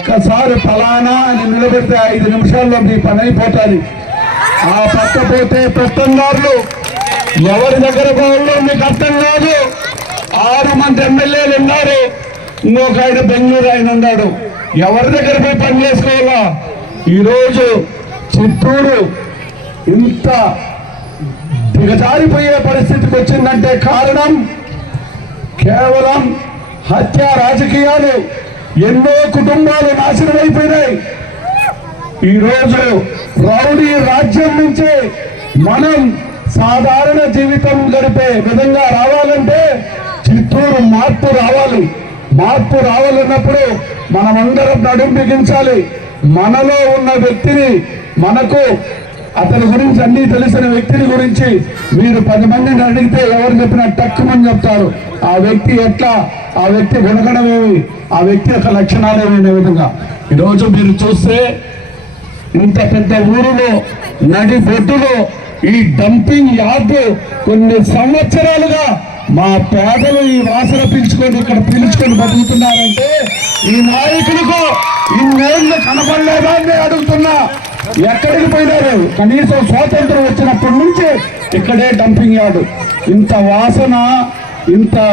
ఒక్కసారి ఫలానా అని నిలబెడితే ఐదు నిమిషాల్లో మీ పని అయిపోతుంది. ఆ పక్క పోతే పెత్తందారులు ఎవరి దగ్గర పోవాలో మీకు అర్థం కాదు. ఆరు మంది ఎమ్మెల్యేలు ఉన్నారు. ఇంకొక ఆయన బెంగళూరు ఆయన ఉన్నాడు. ఎవరి దగ్గర పోయి పని చేసుకోవాలా? ఈరోజు చిత్తూరు ఇంత దిగజారిపోయే పరిస్థితికి వచ్చిందంటే కారణం కేవలం హత్య రాజకీయాలు. ఎన్నో కుటుంబాలు నాశనం అయిపోయినాయి. ఈరోజు రౌడీ రాజ్యం నుంచి మనం సాధారణ జీవితం గడిపే విధంగా రావాలంటే చిత్తూరు మార్పు రావాలి. మార్పు రావాలన్నప్పుడు మనమందరం నడుం బిగించాలి. మనలో ఉన్న వ్యక్తిని మనకు అతని గురించి అన్ని తెలిసిన వ్యక్తిని గురించి మీరు పది మందిని అడిగితే ఎవరు చెప్పినా టక్కుమని చెప్తారు. ఆ వ్యక్తి ఎట్లా? ఆ వ్యక్తి గుణగణమేమి? ఆ వ్యక్తి యొక్క లక్షణాలు ఏమైనా విధంగా. ఈరోజు మీరు చూస్తే ఇంత పెద్ద ఊరిలో నడి బొడ్డులో ఈ డంపింగ్ యార్డు కొన్ని సంవత్సరాలుగా మా పేదలు ఈ వాసన పిలుచుకొని ఇక్కడ పిలుచుకొని బతుకుతున్నారంటే ఈ నాయకులకు ఇన్నేళ్ళు కనపడలేదా అని అడుగుతున్నా. ఎక్కడికి పోయినారు? కనీసం స్వాతంత్రం వచ్చినప్పటి నుంచి ఇక్కడే డంపింగ్ యార్డు. ఇంత వాసన ఇంత